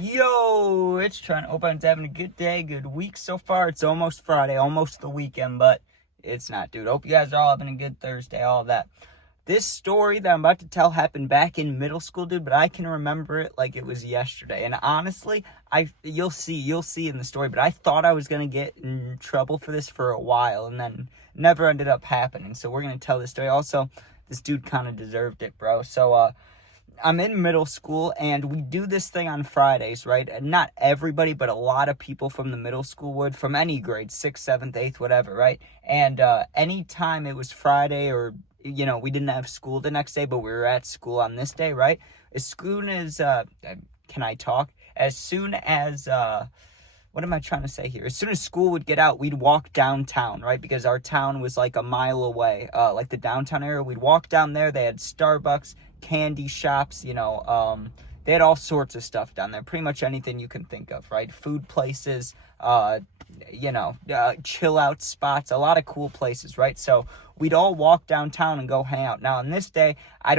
Yo, it's trying to hope I'm having a good day, good week so far. It's almost Friday, almost the weekend, but it's not, dude. Hope you guys are all having a good Thursday, all that. This story that I'm about to tell happened back in middle school, dude, but I can remember it like it was yesterday. And honestly, you'll see in the story, but I thought I was gonna get in trouble for this for a while, and then never ended up happening. So we're gonna tell this story. Also, this dude kind of deserved it, bro. So I'm in middle school, and we do this thing on Fridays, right? And not everybody, but a lot of people from the middle school would, from any grade, 6th, 7th, 8th, whatever, right? And anytime it was Friday or, we didn't have school the next day, but we were at school on this day, right? As soon as, can I talk? As soon as, what am I trying to say here? As soon as school would get out, we'd walk downtown, right? Because our town was like a mile away, like the downtown area. We'd walk down there. They had Starbucks, candy shops, they had all sorts of stuff down there. Pretty much anything you can think of, right? Food places, chill out spots, a lot of cool places, right? So we'd all walk downtown and go hang out. Now, on this day, I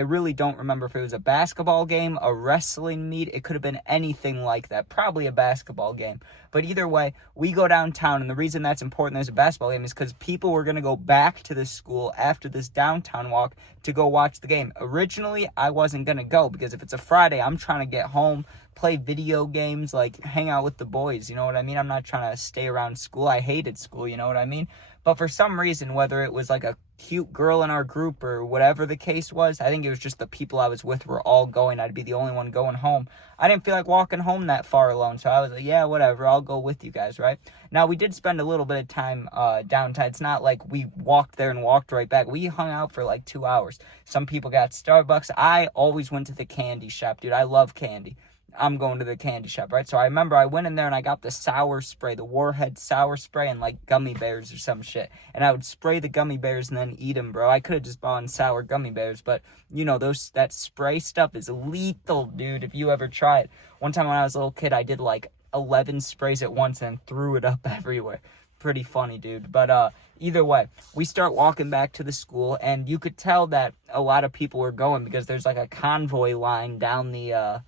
really don't remember if it was a basketball game, a wrestling meet. It could have been anything like that. Probably a basketball game. But either way, we go downtown, and the reason that's important as a basketball game is because people were going to go back to the school after this downtown walk to go watch the game. Originally, I wasn't going to go because if it's a Friday, I'm trying to get home, play video games, like hang out with the boys, you know what I mean? I'm not trying to stay around school. I hated school, you know what I mean? But for some reason, whether it was like a cute girl in our group or whatever the case was, I think it was just the people I was with were all going. I'd be the only one going home. I didn't feel like walking home that far alone, so I was like, yeah, whatever, I'll go with you guys, right? Now, we did spend a little bit of time downtown. It's not like we walked there and walked right back. We hung out for like 2 hours. Some people got Starbucks. I always went to the candy shop, dude. I love candy. I'm going to the candy shop, right? So I remember I went in there and I got the sour spray, the Warhead sour spray, and like gummy bears or some shit. And I would spray the gummy bears and then eat them, bro. I could have just bought sour gummy bears, but that spray stuff is lethal, dude, if you ever try it. One time when I was a little kid, I did like 11 sprays at once and threw it up everywhere. Pretty funny, dude. But either way, we start walking back to the school, and you could tell that a lot of people were going because there's like a convoy line down the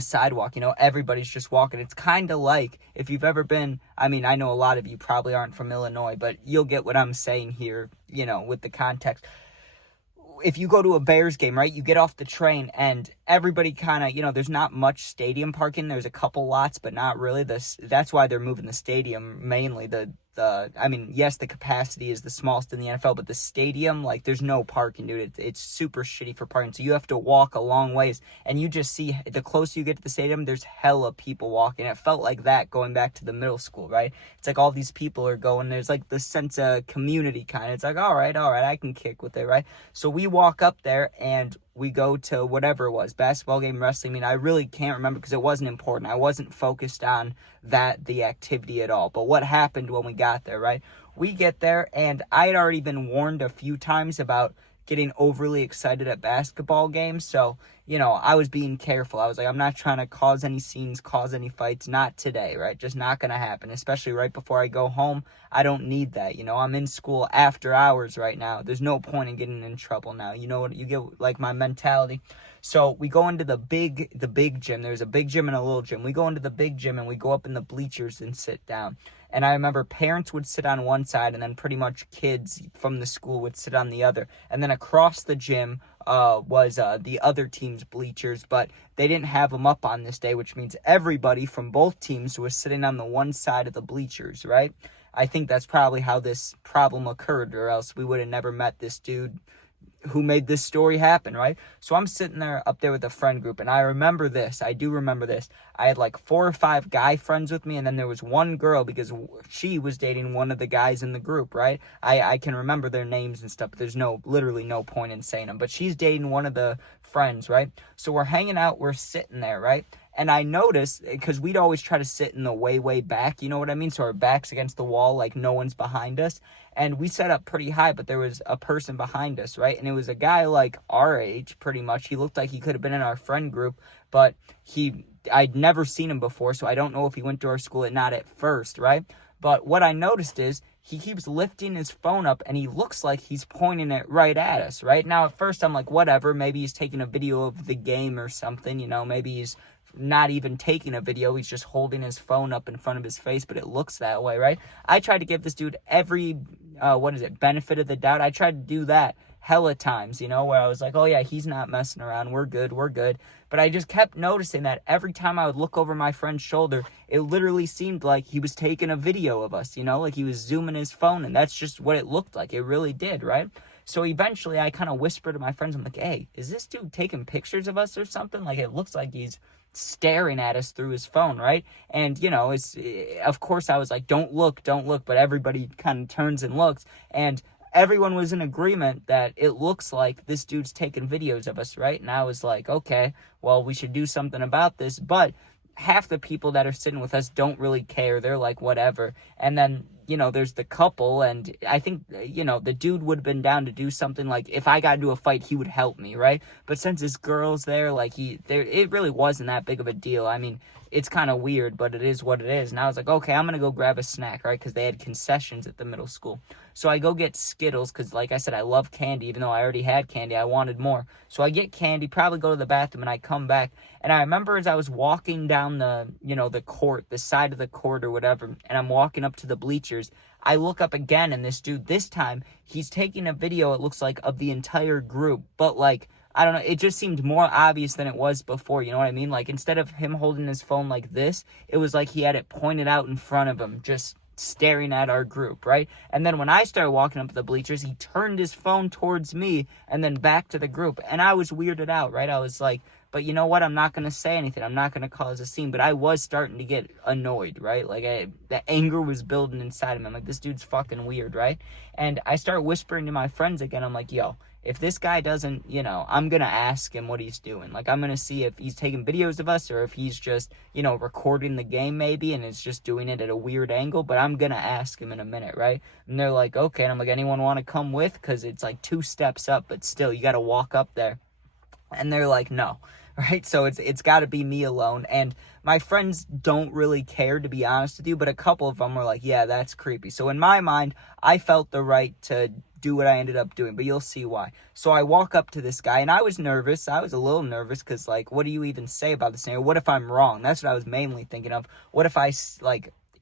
sidewalk. Everybody's just walking. It's kind of like if you've ever been, I know a lot of you probably aren't from Illinois, but you'll get what I'm saying here, with the context. If you go to a Bears game, right, you get off the train and everybody kind of, there's not much stadium parking. There's a couple lots, but not really. That's why they're moving the stadium mainly. Yes, the capacity is the smallest in the NFL, but the stadium, like, there's no parking, dude. It's super shitty for parking. So you have to walk a long ways, and you just see the closer you get to the stadium, there's hella people walking. It felt like that going back to the middle school, right? It's like all these people are going. There's like the sense of community kind of. It's like, all right, I can kick with it, right? So we walk up there and we go to whatever it was, basketball game, wrestling meet. I really can't remember because it wasn't important. I wasn't focused on the activity at all. But what happened when we got there, right? We get there, and I had already been warned a few times about getting overly excited at basketball games. So, I was being careful. I was like, I'm not trying to cause any scenes, cause any fights. Not today, right? Just not going to happen, especially right before I go home. I don't need that. I'm in school after hours right now. There's no point in getting in trouble now. You know what? You get like my mentality. So we go into the big gym. There's a big gym and a little gym. We go into the big gym and we go up in the bleachers and sit down. And I remember parents would sit on one side, and then pretty much kids from the school would sit on the other. And then across the gym was the other team's bleachers, but they didn't have them up on this day, which means everybody from both teams was sitting on the one side of the bleachers, right? I think that's probably how this problem occurred, or else we would have never met this dude who made this story happen, right? So I'm sitting there up there with a friend group, and I do remember this. I had like 4 or 5 guy friends with me, and then there was one girl because she was dating one of the guys in the group, right? I can remember their names and stuff, but there's literally no point in saying them, but she's dating one of the friends, right? So we're hanging out, we're sitting there, right? And I noticed, because we'd always try to sit in the way back, you know what I mean? So our back's against the wall, like no one's behind us. And we set up pretty high, but there was a person behind us, right? And it was a guy like our age, pretty much. He looked like he could have been in our friend group, but I'd never seen him before, so I don't know if he went to our school or not at first, right? But what I noticed is he keeps lifting his phone up and he looks like he's pointing it right at us, right? Now, at first I'm like, whatever, maybe he's taking a video of the game or something, maybe he's not even taking a video, he's just holding his phone up in front of his face, but it looks that way, right? I tried to give this dude every, benefit of the doubt. I tried to do that hella times, where I was like, oh yeah, he's not messing around, we're good. But I just kept noticing that every time I would look over my friend's shoulder, it literally seemed like he was taking a video of us, like he was zooming his phone, and that's just what it looked like. It really did, right? So eventually I kind of whispered to my friends, I'm like, hey, is this dude taking pictures of us or something? Like, it looks like he's staring at us through his phone, right? And, of course I was like, don't look, but everybody kind of turns and looks, and everyone was in agreement that it looks like this dude's taking videos of us, right? And I was like, okay, well, we should do something about this. But half the people that are sitting with us don't really care. They're like, whatever. And then, there's the couple, and I think, the dude would have been down to do something. Like, if I got into a fight, he would help me, right? But since this girl's there, it really wasn't that big of a deal. I mean, it's kind of weird, but it is what it is. And I was like, okay, I'm going to go grab a snack, right? Because they had concessions at the middle school. So I go get Skittles because, like I said, I love candy. Even though I already had candy, I wanted more. So I get candy, probably go to the bathroom, and I come back. And I remember as I was walking down the court, the side of the court or whatever, and I'm walking up to the bleachers, I look up again, and this dude, this time, he's taking a video, it looks like, of the entire group. But, I don't know, it just seemed more obvious than it was before, you know what I mean? Like, instead of him holding his phone like this, it was like he had it pointed out in front of him, just staring at our group, right? And then when I started walking up to the bleachers, he turned his phone towards me and then back to the group. And I was weirded out, right? I was like, but you know what? I'm not going to say anything. I'm not going to cause a scene. But I was starting to get annoyed, right? Like, the anger was building inside of me. I'm like, this dude's fucking weird, right? And I start whispering to my friends again. I'm like, yo, if this guy doesn't, I'm going to ask him what he's doing. Like, I'm going to see if he's taking videos of us or if he's just, recording the game maybe and it's just doing it at a weird angle. But I'm going to ask him in a minute, right? And they're like, okay. And I'm like, anyone want to come with? Because it's like 2 steps up, but still, you got to walk up there. And they're like, no. Right? So it's got to be me alone. And my friends don't really care, to be honest with you, but a couple of them were like, yeah, that's creepy. So in my mind, I felt the right to do what I ended up doing, but you'll see why. So I walk up to this guy, and I was nervous. I was a little nervous because, what do you even say about this scenario? What if I'm wrong? That's what I was mainly thinking of. What if I,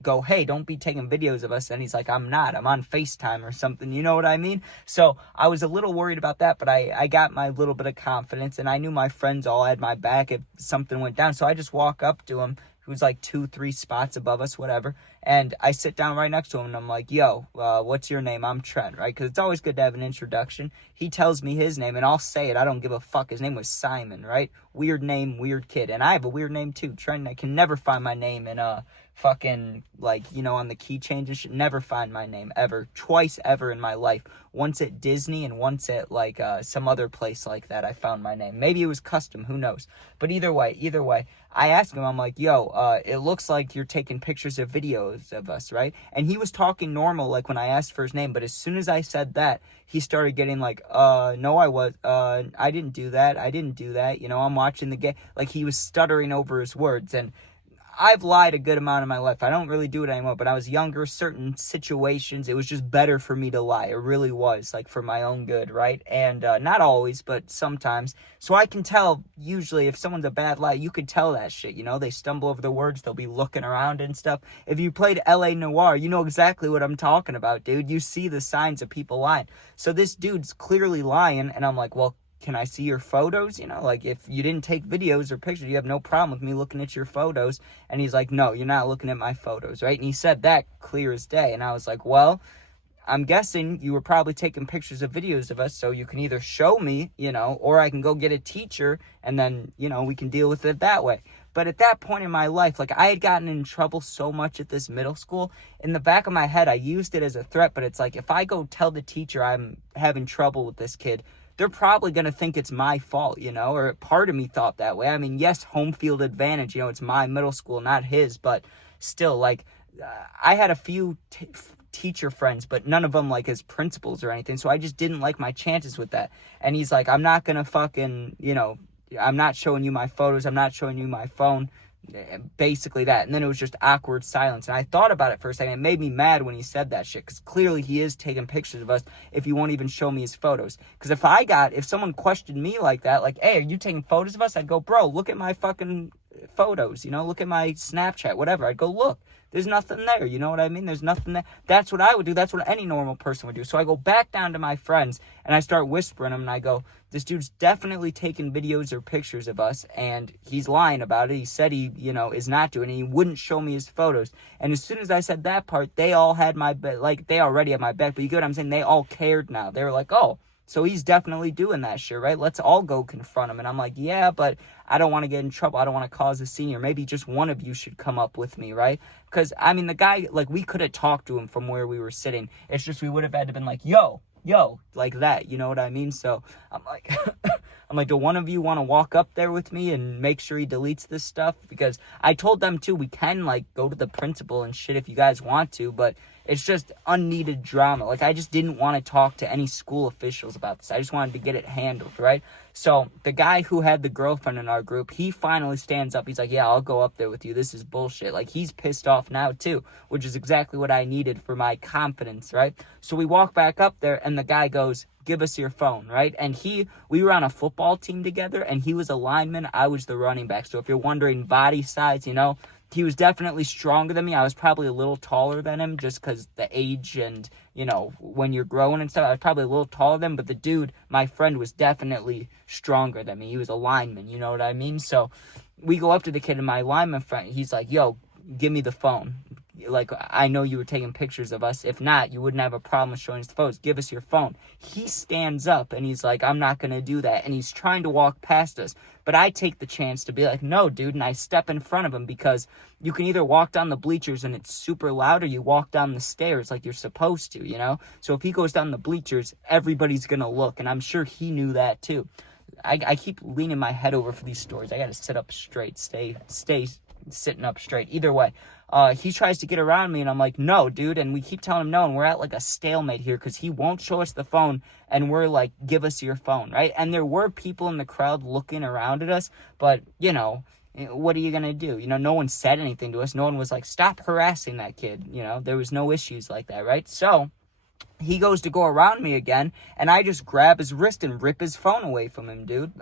go, hey, don't be taking videos of us. And he's like, I'm not. I'm on FaceTime or something. You know what I mean? So I was a little worried about that, but I got my little bit of confidence, and I knew my friends all had my back if something went down. So I just walk up to him, who's like 2-3 spots above us, whatever. And I sit down right next to him, and I'm like, yo, what's your name? I'm Trent, right? Because it's always good to have an introduction. He tells me his name, and I'll say it. I don't give a fuck. His name was Simon, right? Weird name, weird kid. And I have a weird name, too. Trent, I can never find my name in fucking, on the key changes. Should never find my name, ever. Twice ever in my life. Once at Disney and once at, some other place like that, I found my name. Maybe it was custom, who knows? But either way, I asked him, I'm like, yo, it looks like you're taking pictures of videos of us, right? And he was talking normal, when I asked for his name, but as soon as I said that, he started getting no, I didn't do that, I'm watching the game. He was stuttering over his words, and I've lied a good amount of my life. I don't really do it anymore, but I was younger, certain situations, it was just better for me to lie. It really was, for my own good, right? And not always, but sometimes. So I can tell, usually, if someone's a bad liar, you could tell that shit, They stumble over the words, they'll be looking around and stuff. If you played L.A. Noire, you know exactly what I'm talking about, dude. You see the signs of people lying. So this dude's clearly lying, and I'm like, well, can I see your photos? If you didn't take videos or pictures, you have no problem with me looking at your photos. And he's like, no, you're not looking at my photos, right? And he said that clear as day. And I was like, well, I'm guessing you were probably taking pictures of videos of us, so you can either show me, or I can go get a teacher, and then, we can deal with it that way. But at that point in my life, I had gotten in trouble so much at this middle school, in the back of my head, I used it as a threat, but it's if I go tell the teacher I'm having trouble with this kid, they're probably going to think it's my fault, or part of me thought that way. I mean, yes, home field advantage, it's my middle school, not his, but still, I had a few teacher friends, but none of them, as principals or anything, so I just didn't like my chances with that. And he's like, I'm not going to fucking, I'm not showing you my photos, I'm not showing you my phone. basically that. And then it was just awkward silence. And I thought about it for a second. It made me mad when he said that shit, because clearly he is taking pictures of us if he won't even show me his photos. Because if someone questioned me like that, like, hey, are you taking photos of us? I'd go, bro, look at my fucking photos, look at my Snapchat, whatever. I'd go, look, there's nothing there, you know what I mean? There's nothing there. That's what I would do. That's what any normal person would do. So I go back down to my friends, and I start whispering them, and I go, this dude's definitely taking videos or pictures of us, and he's lying about it. He said he, is not doing it, and he wouldn't show me his photos. And as soon as I said that part, they all had my back. Like, they already had my back, but you get what I'm saying? They all cared now. They were like, oh, so he's definitely doing that shit, right? Let's all go confront him. And I'm like, yeah, but I don't want to get in trouble. I don't want to cause a scene. Or maybe just one of you should come up with me, right? Because, I mean, the guy, like, we could have talked to him from where we were sitting. It's just we would have had to been like, yo, like that. You know what I mean? So I'm like, do one of you want to walk up there with me and make sure he deletes this stuff? Because I told them, too, we can, like, go to the principal and shit if you guys want to, but it's just unneeded drama. Like, I just didn't want to talk to any school officials about this. I just wanted to get it handled, right? So the guy who had the girlfriend in our group, he finally stands up. He's like, yeah, I'll go up there with you. This is bullshit. Like, he's pissed off now, too, which is exactly what I needed for my confidence, right? So we walk back up there, and the guy goes, give us your phone, right? And we were on a football team together, and he was a lineman. I was the running back. So if you're wondering body size, he was definitely stronger than me. I was probably a little taller than him just because the age and, when you're growing and stuff, I was probably a little taller than him. But the dude, my friend, was definitely stronger than me. He was a lineman, you know what I mean? So we go up to the kid, and my lineman friend, he's like, yo, give me the phone. Like, I know you were taking pictures of us. If not, you wouldn't have a problem with showing us the photos. Give us your phone. He stands up, and he's like, I'm not going to do that. And he's trying to walk past us. But I take the chance to be like, no, dude. And I step in front of him, because you can either walk down the bleachers and it's super loud, or you walk down the stairs like you're supposed to, So if he goes down the bleachers, everybody's going to look. And I'm sure he knew that, too. I keep leaning my head over for these stories. I got to sit up straight, stay sitting up straight. Either way, he tries to get around me, and I'm like, no, dude. And we keep telling him no, and we're at like a stalemate here, because he won't show us the phone, and we're like, give us your phone, right? And there were people in the crowd looking around at us, but what are you gonna do? No one said anything to us. No one was like, stop harassing that kid. There was no issues like that, right? So he goes to go around me again, and I just grab his wrist and rip his phone away from him, dude.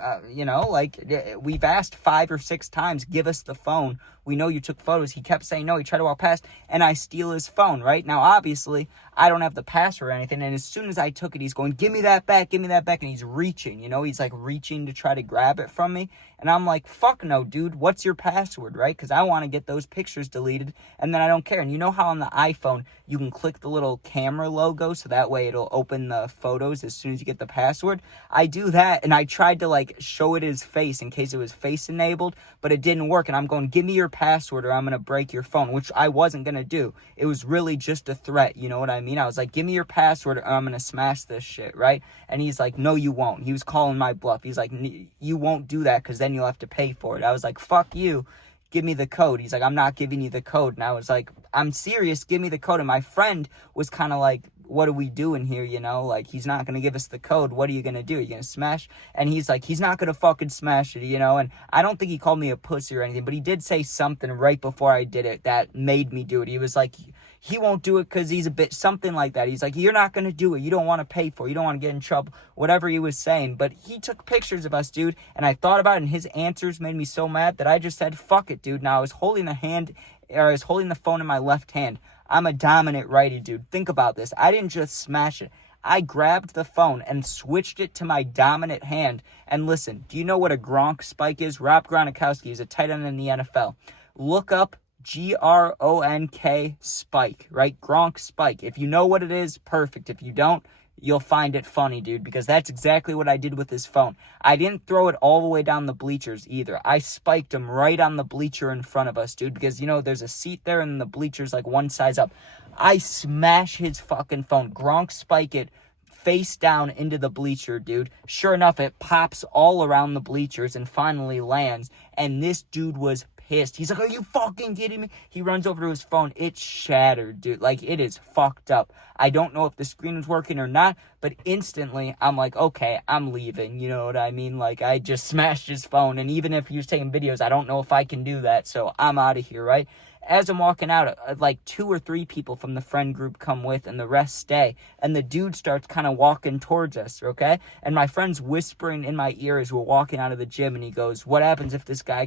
We've asked 5 or 6 times, give us the phone. We know you took photos. He kept saying no. He tried to walk past, and I steal his phone, right? Now, obviously, I don't have the password or anything, and as soon as I took it, he's going, give me that back, and he's reaching, he's like reaching to try to grab it from me, and I'm like, fuck no, dude, what's your password, right? Because I want to get those pictures deleted, and then I don't care. And you know how on the iPhone, you can click the little camera logo, so that way it'll open the photos as soon as you get the password? I do that, and I tried to, like, show it his face in case it was face-enabled, but it didn't work, and I'm going, give me your password or I'm going to break your phone, which I wasn't going to do. It was really just a threat, you know what I mean? I was like, give me your password or I'm going to smash this shit, right? And he's like, no, you won't. He was calling my bluff. He's like, you won't do that because then you'll have to pay for it. I was like, fuck you. Give me the code. He's like, I'm not giving you the code. And I was like, I'm serious. Give me the code. And my friend was kind of like, what are we doing here, Like, he's not going to give us the code. What are you going to do? Are you going to smash? And he's like, he's not going to fucking smash it, And I don't think he called me a pussy or anything, but he did say something right before I did it that made me do it. He was like, he won't do it because he's a bitch, something like that. He's like, you're not going to do it. You don't want to pay for it. You don't want to get in trouble, whatever he was saying. But he took pictures of us, dude, and I thought about it, and his answers made me so mad that I just said, fuck it, dude. Now, I was holding the phone in my left hand. I'm a dominant righty, dude. Think about this. I didn't just smash it. I grabbed the phone and switched it to my dominant hand. And listen, do you know what a Gronk spike is? Rob Gronkowski is a tight end in the NFL. Look up Gronk spike, right? Gronk spike. If you know what it is, perfect. If you don't, you'll find it funny, dude, because that's exactly what I did with his phone. I didn't throw it all the way down the bleachers either. I spiked him right on the bleacher in front of us, dude, because, there's a seat there and the bleacher's like one size up. I smash his fucking phone. Gronk spike it face down into the bleacher, dude. Sure enough, it pops all around the bleachers and finally lands, and this dude was pissed. He's like, are you fucking kidding me? He runs over to his phone. It's shattered, dude. Like, it is fucked up. I don't know if the screen was working or not, but instantly I'm like, okay, I'm leaving. You know what I mean? Like, I just smashed his phone, and even if he was taking videos, I don't know if I can do that, so I'm out of here, right? As I'm walking out, like 2 or 3 people from the friend group come with, and the rest stay. And the dude starts kind of walking towards us, okay? And my friend's whispering in my ear as we're walking out of the gym, and he goes, what happens if this guy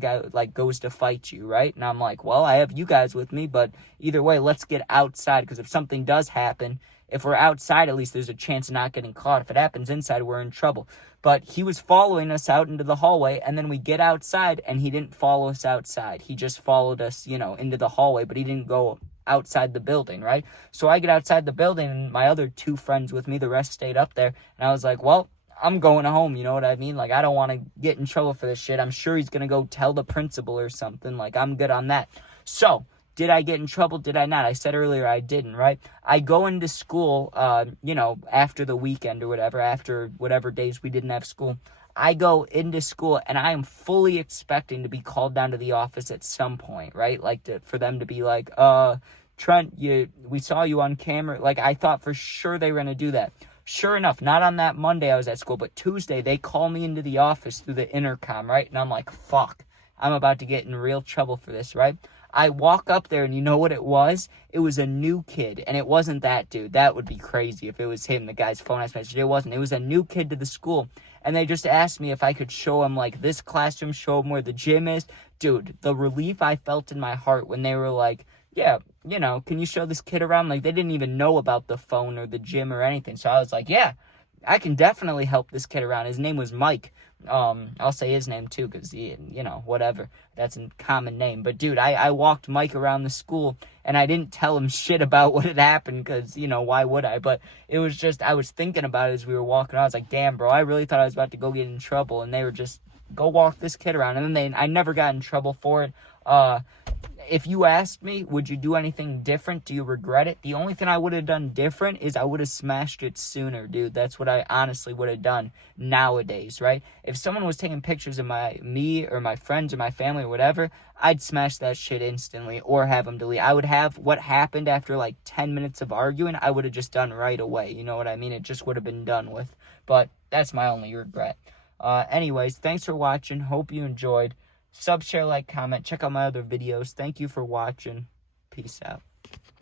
goes to fight you, right? And I'm like, well, I have you guys with me, but either way, let's get outside, because if something does happen, if we're outside, at least there's a chance of not getting caught. If it happens inside, we're in trouble. But he was following us out into the hallway, and then we get outside, and he didn't follow us outside. He just followed us, into the hallway, but he didn't go outside the building, right? So I get outside the building, and my other 2 friends with me, the rest stayed up there, and I was like, well, I'm going home, you know what I mean? Like, I don't want to get in trouble for this shit. I'm sure he's going to go tell the principal or something. Like, I'm good on that. So, did I get in trouble? Did I not? I said earlier I didn't, right? I go into school, after the weekend or whatever, after whatever days we didn't have school. I go into school, and I am fully expecting to be called down to the office at some point, right? Like, for them to be like, Trent, we saw you on camera. Like, I thought for sure they were going to do that. Sure enough, not on that Monday I was at school, but Tuesday, they call me into the office through the intercom, right? And I'm like, fuck, I'm about to get in real trouble for this, right? I walk up there, and you know what it was? It was a new kid, and it wasn't that dude. That would be crazy if it was him, the guy's phone I smashed. It wasn't. It was a new kid to the school, and they just asked me if I could show him, like, this classroom, show him where the gym is. Dude, the relief I felt in my heart when they were like, yeah, can you show this kid around? Like, they didn't even know about the phone or the gym or anything, so I was like, yeah, I can definitely help this kid around. His name was Mike. I'll say his name too, because whatever, that's a common name. But dude, I walked Mike around the school, and I didn't tell him shit about what had happened, because why would I? But it was just, I was thinking about it as we were walking. I was like, damn, bro, I really thought I was about to go get in trouble, and they were just, go walk this kid around. And then I never got in trouble for it. If you asked me, would you do anything different? Do you regret it? The only thing I would have done different is I would have smashed it sooner, dude. That's what I honestly would have done nowadays, right? If someone was taking pictures of me or my friends or my family or whatever, I'd smash that shit instantly or have them delete. I would have what happened after like 10 minutes of arguing, I would have just done right away. You know what I mean? It just would have been done with. But that's my only regret. Anyways, thanks for watching. Hope you enjoyed. Sub, share, like, comment. Check out my other videos. Thank you for watching. Peace out.